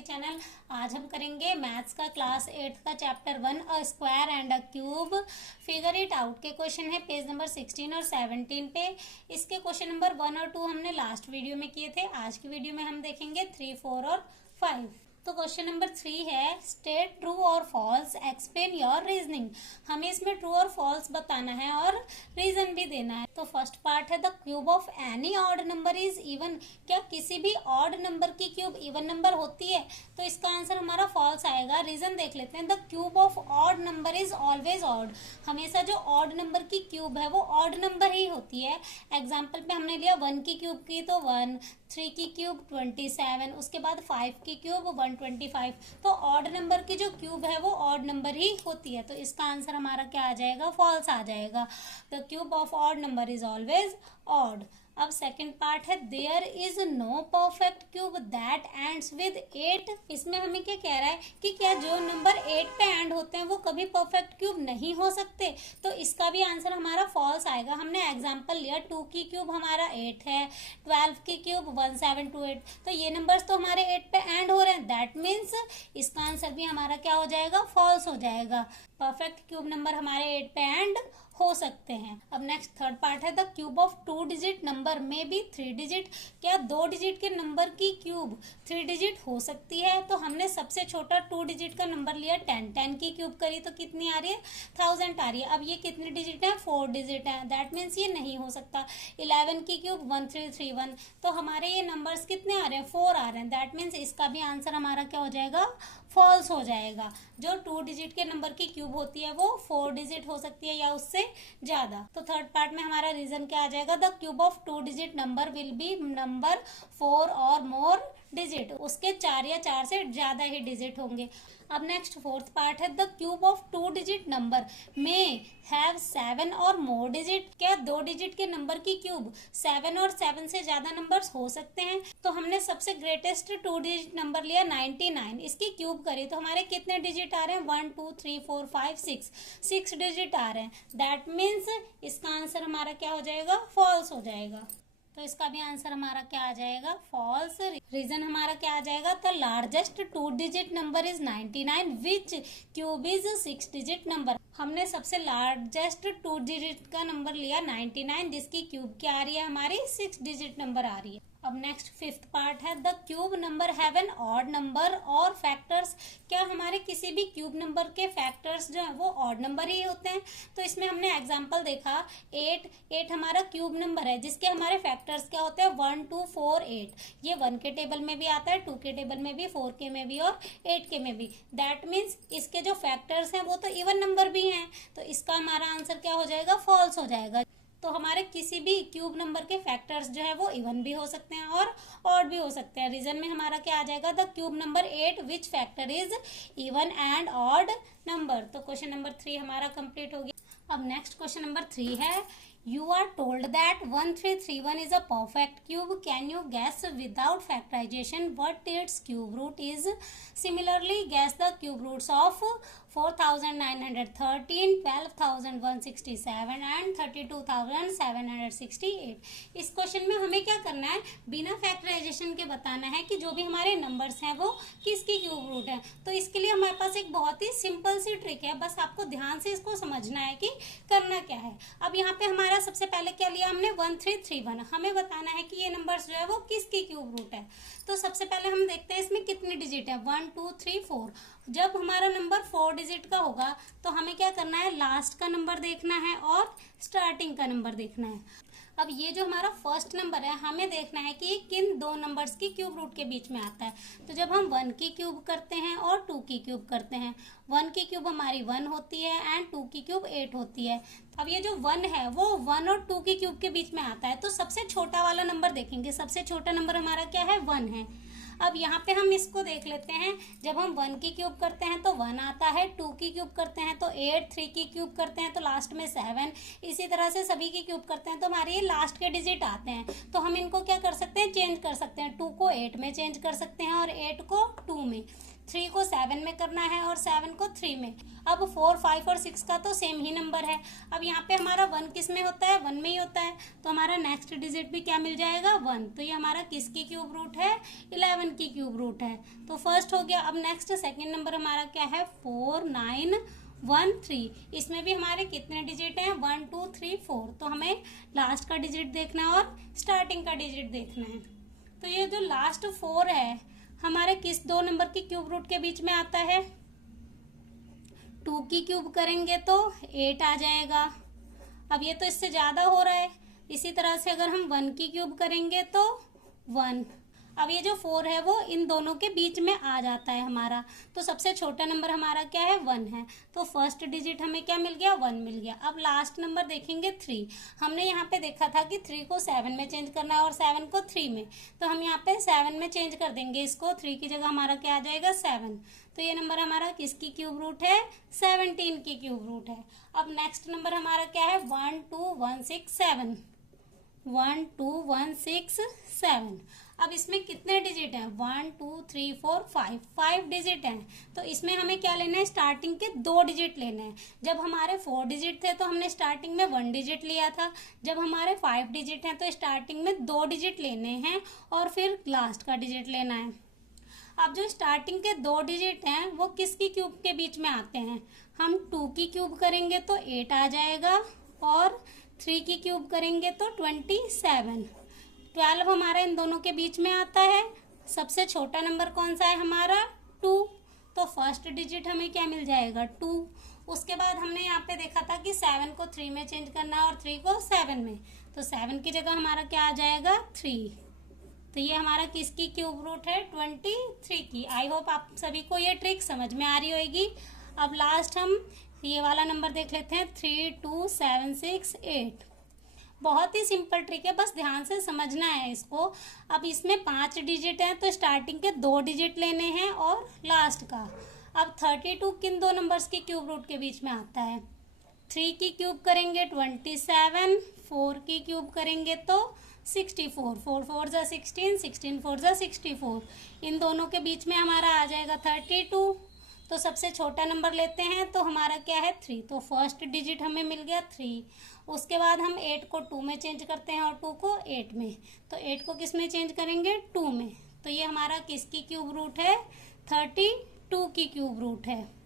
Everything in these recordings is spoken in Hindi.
TV channel. आज हम करेंगे मैथ्स का क्लास 8 का chapter 1 a square and a cube. Figure it out के क्वेश्चन है पेज नंबर 16 और 17 पे। इसके क्वेश्चन नंबर 1 और 2 हमने लास्ट वीडियो में किए थे। आज की वीडियो में हम देखेंगे 3, 4 और 5। तो क्वेश्चन नंबर 3 है स्टेट ट्रू और फॉल्स, एक्सप्लेन योर रीजनिंग। हमें इसमें ट्रू और फॉल्स बताना है और रीजन भी देना है। तो फर्स्ट पार्ट है the cube of any odd number is even. क्या किसी भी ऑड नंबर की क्यूब इवन नंबर होती है? तो इसका आंसर हमारा फॉल्स आएगा। रीजन देख लेते हैं। The cube of odd number is always odd. हमेशा जो ऑड नंबर की क्यूब है वो ऑड नंबर ही होती है। एग्जाम्पल पे हमने लिया 1 की क्यूब की तो 1, 3 की क्यूब 27, उसके बाद 5 की क्यूब 125। तो ऑड नंबर की जो क्यूब है वो ऑड नंबर ही होती है। तो इसका आंसर हमारा क्या आ जाएगा? फॉल्स आ जाएगा। The cube of odd number is always odd. अब सेकंड पार्ट है there is no perfect cube that ends with 8। इसमें हमें क्या कह रहा है कि क्या जो नंबर 8 पे एंड होते हैं वो कभी परफेक्ट क्यूब नहीं हो सकते? तो इसका भी आंसर हमारा फॉल्स आएगा। हमने एग्जांपल लिया 2 की क्यूब हमारा 8 है, 12 की क्यूब 1728। तो ये नंबर्स तो हमारे 8 पे एंड हो रहे हैं। दैट मीन्स इसका आंसर भी हमारा क्या हो जाएगा? फॉल्स हो जाएगा। परफेक्ट क्यूब नंबर हमारे 8 पे एंड हो सकते हैं। अब नेक्स्ट थर्ड पार्ट है the cube of 2 digit number में बी 3 डिजिट। क्या 2 डिजिट के नंबर की क्यूब 3 डिजिट हो सकती है? तो हमने सबसे छोटा 2 डिजिट का नंबर लिया 10, 10 की क्यूब करी तो कितनी आ रही है? 1000 आ रही है। अब ये कितने डिजिट है? 4 डिजिट है। दैट मीन्स ये नहीं हो सकता। 11 की क्यूब 1331। तो हमारे ये नंबर्स कितने आ रहे हैं? 4 आ रहे हैं। दैट मीन्स इसका भी आंसर हमारा क्या हो जाएगा? फॉल्स हो जाएगा। जो 2 डिजिट के नंबर की क्यूब होती है वो 4 डिजिट हो सकती है या उससे ज्यादा। तो थर्ड पार्ट में हमारा रीजन क्या आ जाएगा? The cube of 2 digit number will be number 4 और मोर डिजिट। उसके 4 या 4 से ज्यादा ही डिजिट होंगे। अब नेक्स्ट फोर्थ पार्ट है the cube of 2 digit number में हैव 7 और मोर डिजिट। क्या 2 डिजिट के नंबर की क्यूब 7 और 7 से ज्यादा नंबर्स हो सकते हैं? तो हमने सबसे ग्रेटेस्ट 2 डिजिट नंबर लिया 99। इसकी क्यूब करी तो हमारे कितने डिजिट आ रहे हैं? 1 2 3 4 5 6 डिजिट आ रहे हैं। दैट मीन्स इसका आंसर हमारा क्या हो जाएगा? फॉल्स हो जाएगा। तो इसका भी आंसर हमारा क्या आ जाएगा? फॉल्स। रीजन हमारा क्या आ जाएगा? The largest 2 digit number is 99 which cube is 6 digit number. हमने सबसे लार्जेस्ट 2 डिजिट का नंबर लिया 99 जिसकी क्यूब क्या आ रही है? हमारी 6 डिजिट नंबर आ रही है। अब नेक्स्ट फिफ्थ पार्ट है the cube number have an odd number और फैक्टर्स। क्या हमारे किसी भी क्यूब नंबर के फैक्टर्स जो है वो ऑड नंबर ही होते हैं? तो इसमें हमने एग्जांपल देखा 8 हमारा क्यूब नंबर है जिसके हमारे फैक्टर्स क्या होते हैं? 1 2 4 8। ये 1 के टेबल में भी आता है, 2 के टेबल में भी, 4 के में भी और 8 के में भी। दैट मीन्स इसके जो फैक्टर्स हैं वो तो इवन नंबर भी हैं। तो इसका हमारा आंसर क्या हो जाएगा? फॉल्स हो जाएगा। तो हमारे किसी भी क्यूब नंबर के फैक्टर्स जो है वो इवन भी हो सकते हैं और ऑड भी हो सकते हैं। रीजन में हमारा क्या आ जाएगा? The cube number 8 which factor is even and odd number. तो क्वेश्चन नंबर 3 हमारा कंप्लीट हो गया। अब नेक्स्ट क्वेश्चन नंबर 3 है You are told that 1331 is a perfect cube. Can you guess without factorization what its cube root is? Similarly, guess the cube roots of 4913, 12167 and 32768। इस क्वेश्चन में हमें क्या करना है? बिना फैक्टराइजेशन के बताना है कि जो भी हमारे नंबर्स हैं वो किसकी क्यूब रूट है। तो इसके लिए हमारे पास एक बहुत ही सिंपल सी ट्रिक है। बस आपको ध्यान से इसको समझना है कि करना क्या है। अब यहाँ पे हमारा सबसे पहले क्या लिया हमने? 1331। हमें बताना है कि ये नंबर्स जो है वो किसकी क्यूब रूट है। तो सबसे पहले हम देखते हैं इसमें कितने डिजिट है? 1 2 3 4। जब हमारा नंबर 4 डिजिट का होगा तो हमें क्या करना है? लास्ट का नंबर देखना है और स्टार्टिंग का नंबर देखना है। अब ये जो हमारा फर्स्ट नंबर है हमें देखना है कि किन दो नंबर्स की क्यूब रूट के बीच में आता है। तो जब हम 1 की क्यूब करते हैं और 2 की क्यूब करते हैं, 1 की क्यूब हमारी 1 होती है एंड 2 की क्यूब 8 होती है। अब ये जो 1 है वो 1 और 2 की क्यूब के बीच में आता है। तो सबसे छोटा वाला नंबर देखेंगे। सबसे छोटा नंबर हमारा क्या है? 1 है। अब यहाँ पे हम इसको देख लेते हैं। जब हम 1 की क्यूब करते हैं तो 1 आता है, 2 की क्यूब करते हैं तो 8, 3 की क्यूब करते हैं तो लास्ट में 7, इसी तरह से सभी की क्यूब करते हैं तो हमारे ये लास्ट के डिजिट आते हैं। तो हम इनको क्या कर सकते हैं? चेंज कर सकते हैं। 2 को 8 में चेंज कर सकते हैं और 8 को 2 में। 3 को 7 में करना है और 7 को 3 में। अब 4, 5 और 6 का तो सेम ही नंबर है। अब यहाँ पे हमारा 1 किस में होता है, 1 में ही होता है, तो हमारा नेक्स्ट डिजिट भी क्या मिल जाएगा, 1। तो ये हमारा किसकी क्यूब रूट है, 11 की क्यूब रूट है। तो फर्स्ट हो गया। अब नेक्स्ट सेकेंड नंबर हमारा क्या है, 4, 9, 1, 3। इसमें भी हमारे कितने डिजिट हैं, 1, 2, 3, 4। तो हमें लास्ट का डिजिट देखना है और स्टार्टिंग का डिजिट देखना है। तो ये जो लास्ट 4 है हमारे किस दो नंबर की क्यूब रूट के बीच में आता है, 2 की क्यूब करेंगे तो 8 आ जाएगा। अब ये तो इससे ज़्यादा हो रहा है। इसी तरह से अगर हम 1 की क्यूब करेंगे तो 1। अब ये जो 4 है वो इन दोनों के बीच में आ जाता है हमारा। तो सबसे छोटा नंबर हमारा क्या है, 1 है। तो फर्स्ट डिजिट हमें क्या मिल गया, 1 मिल गया। अब लास्ट नंबर देखेंगे 3। हमने यहाँ पे देखा था कि 3 को 7 में चेंज करना है और 7 को 3 में। तो हम यहाँ पे 7 में चेंज कर देंगे इसको, 3 की जगह हमारा क्या आ जाएगा, 7। तो ये नंबर हमारा किसकी क्यूब रूट है, 17 की क्यूब रूट है। अब नेक्स्ट नंबर हमारा क्या है, 1, 2, 1, 6, 7। 1, 2, 1, 6, 7। अब इसमें कितने डिजिट हैं, 1, 2, 3, 4, 5 डिजिट हैं। तो इसमें हमें क्या लेना है, स्टार्टिंग के 2 डिजिट लेने हैं। जब हमारे 4 डिजिट थे तो हमने स्टार्टिंग में 1 डिजिट लिया था। जब हमारे 5 डिजिट हैं तो स्टार्टिंग में 2 डिजिट लेने हैं और फिर लास्ट का डिजिट लेना है। अब जो स्टार्टिंग के 2 डिजिट हैं वो किसकी क्यूब के बीच में आते हैं, हम 2 की क्यूब करेंगे तो 8 आ जाएगा और 3 की क्यूब करेंगे तो 27। 12 हमारा इन दोनों के बीच में आता है। सबसे छोटा नंबर कौन सा है हमारा, 2। तो फर्स्ट डिजिट हमें क्या मिल जाएगा, 2। उसके बाद हमने यहाँ पे देखा था कि 7 को 3 में चेंज करना है और 3 को 7 में। तो 7 की जगह हमारा क्या आ जाएगा, 3। तो ये हमारा किसकी क्यूब रूट है, 23 की। आई होप आप सभी को ये ट्रिक समझ में आ रही होगी। अब लास्ट हम ये वाला नंबर देख लेते हैं, 3, 2, 7, 6, 8। बहुत ही सिंपल ट्रिक है, बस ध्यान से समझना है इसको। अब इसमें 5 डिजिट हैं तो स्टार्टिंग के 2 डिजिट लेने हैं और लास्ट का। अब 32 किन दो नंबर्स की क्यूब रूट के बीच में आता है, 3 की क्यूब करेंगे 27, 4 की क्यूब करेंगे तो 64, 4 4 जा 16, 16 4 जा 64। इन दोनों के बीच में हमारा आ जाएगा 32। तो सबसे छोटा नंबर लेते हैं तो हमारा क्या है, 3। तो फर्स्ट डिजिट हमें मिल गया 3। उसके बाद हम 8 को 2 में चेंज करते हैं और 2 को 8 में। तो 8 को किस में चेंज करेंगे, 2 में। तो ये हमारा किसकी क्यूब रूट है, 32 की क्यूब रूट है।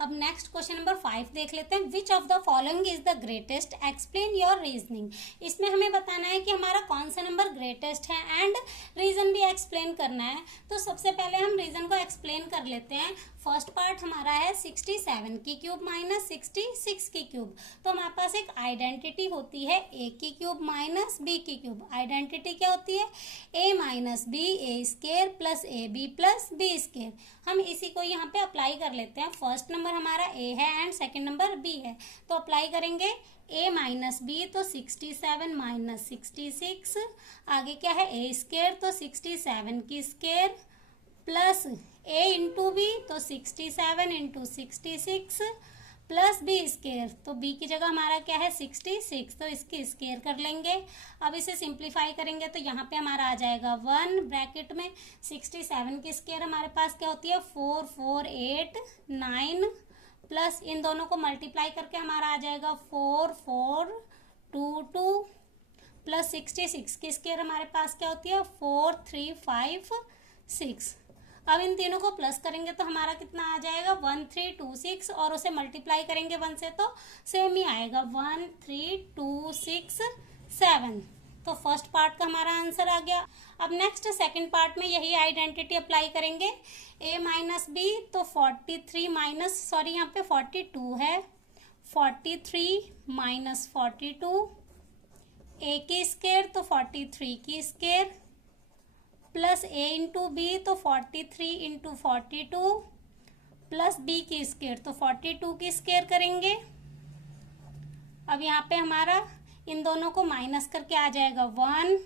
अब नेक्स्ट क्वेश्चन नंबर 5 देख लेते हैं। Which of the following is the greatest, explain your reasoning. इसमें हमें बताना है कि हमारा कौन सा नंबर ग्रेटेस्ट है एंड रीजन भी एक्सप्लेन करना है। तो सबसे पहले हम रीजन को एक्सप्लेन कर लेते हैं। फर्स्ट पार्ट हमारा है 67 की क्यूब माइनस 66 की क्यूब। तो हमारे पास एक आइडेंटिटी होती है ए की क्यूब माइनस बी की क्यूब। आइडेंटिटी क्या होती है, A minus B, A square plus A B plus B square. हम इसी को यहाँ पे अप्लाई कर लेते हैं। फर्स्ट नंबर हमारा ए है एंड सेकेंड नंबर बी है, तो अप्लाई करेंगे a माइनस बी तो 67 माइनस 66। आगे क्या है, ए स्केयर तो 67 की square plus a into b तो 67 इंटू 66 प्लस बी स्केयर। तो b की जगह हमारा क्या है, 66, तो इसकी स्केयर कर लेंगे। अब इसे सिंप्लीफाई करेंगे तो यहाँ पे हमारा आ जाएगा 1 ब्रैकेट में। 67 की स्केयर हमारे पास क्या होती है, 4 4 8 9 प्लस इन दोनों को मल्टीप्लाई करके हमारा आ जाएगा 4 4 2 2 प्लस 66 की स्केयर हमारे पास क्या होती है, 4 3 5 6। अब इन तीनों को प्लस करेंगे तो हमारा कितना आ जाएगा, 1 3 2 6 और उसे मल्टीप्लाई करेंगे 1 से तो सेम ही आएगा, 1 3 2 6 7। तो फर्स्ट पार्ट का हमारा आंसर आ गया। अब नेक्स्ट सेकंड पार्ट में यही आइडेंटिटी अप्लाई करेंगे। a माइनस बी तो 43 माइनस यहाँ पे 42 है, 43 माइनस 42, a की स्केयर तो 43 की square plus a into b तो 43 इंटू 42 प्लस b की स्केयर तो 42 की स्केयर करेंगे। अब यहाँ पे हमारा इन दोनों को माइनस करके आ जाएगा 1।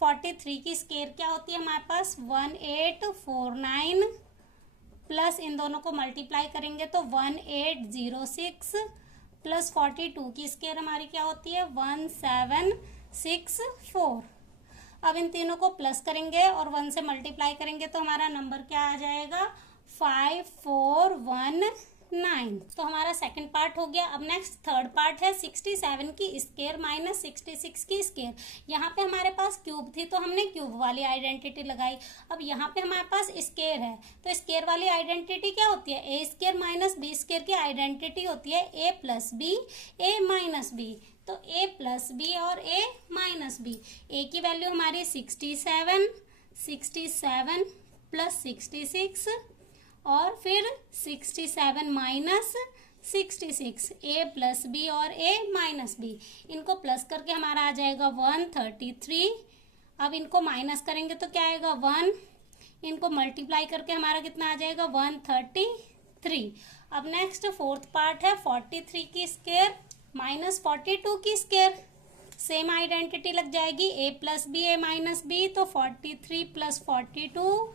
43 की स्केयर क्या होती है हमारे पास, 1849 प्लस इन दोनों को मल्टीप्लाई करेंगे तो 1806 प्लस 42 की स्केयर हमारी क्या होती है, 1764। अब इन तीनों को प्लस करेंगे और 1 से मल्टीप्लाई करेंगे तो हमारा नंबर क्या आ जाएगा, 5419। तो हमारा सेकंड पार्ट हो गया। अब नेक्स्ट थर्ड पार्ट है 67 की स्केयर माइनस 66 की स्केयर। यहाँ पे हमारे पास क्यूब थी तो हमने क्यूब वाली आइडेंटिटी लगाई। अब यहाँ पे हमारे पास स्केयर है तो स्केयर वाली आइडेंटिटी क्या होती है, ए स्केयर माइनस बी स्केयर की आइडेंटिटी होती है ए प्लस बी ए माइनस बी। तो ए प्लस बी और ए माइनस बी, ए की वैल्यू हमारी 67 प्लस 66 और फिर 67 माइनस 66, ए प्लस बी और ए माइनस बी, इनको प्लस करके हमारा आ जाएगा 133। अब इनको माइनस करेंगे तो क्या आएगा 1, इनको मल्टीप्लाई करके हमारा कितना आ जाएगा 133। अब नेक्स्ट फोर्थ पार्ट है 43 की स्केयर माइनस 42 की स्केयर। सेम आइडेंटिटी लग जाएगी ए प्लस बी ए माइनस बी, तो 43 प्लस 42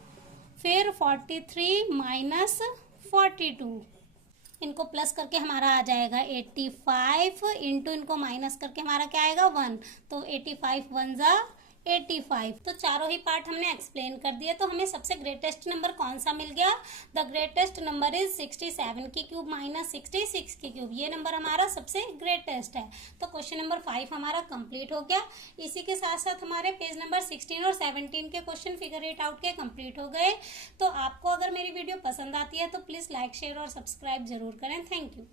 फिर 43 माइनस 42, इनको प्लस करके हमारा आ जाएगा 85 इंटू इनको माइनस करके हमारा क्या आएगा 1, तो 85 1 जा 85। तो चारों ही पार्ट हमने एक्सप्लेन कर दिए। तो हमें सबसे ग्रेटेस्ट नंबर कौन सा मिल गया, द ग्रेटेस्ट नंबर इज 67 की क्यूब माइनस 66 की क्यूब, ये नंबर हमारा सबसे ग्रेटेस्ट है। तो क्वेश्चन नंबर 5 हमारा कंप्लीट हो गया। इसी के साथ साथ हमारे पेज नंबर 16 और 17 के क्वेश्चन फिगर इट आउट के कंप्लीट हो गए। तो आपको अगर मेरी वीडियो पसंद आती है तो प्लीज लाइक शेयर और सब्सक्राइब जरूर करें। Thank you.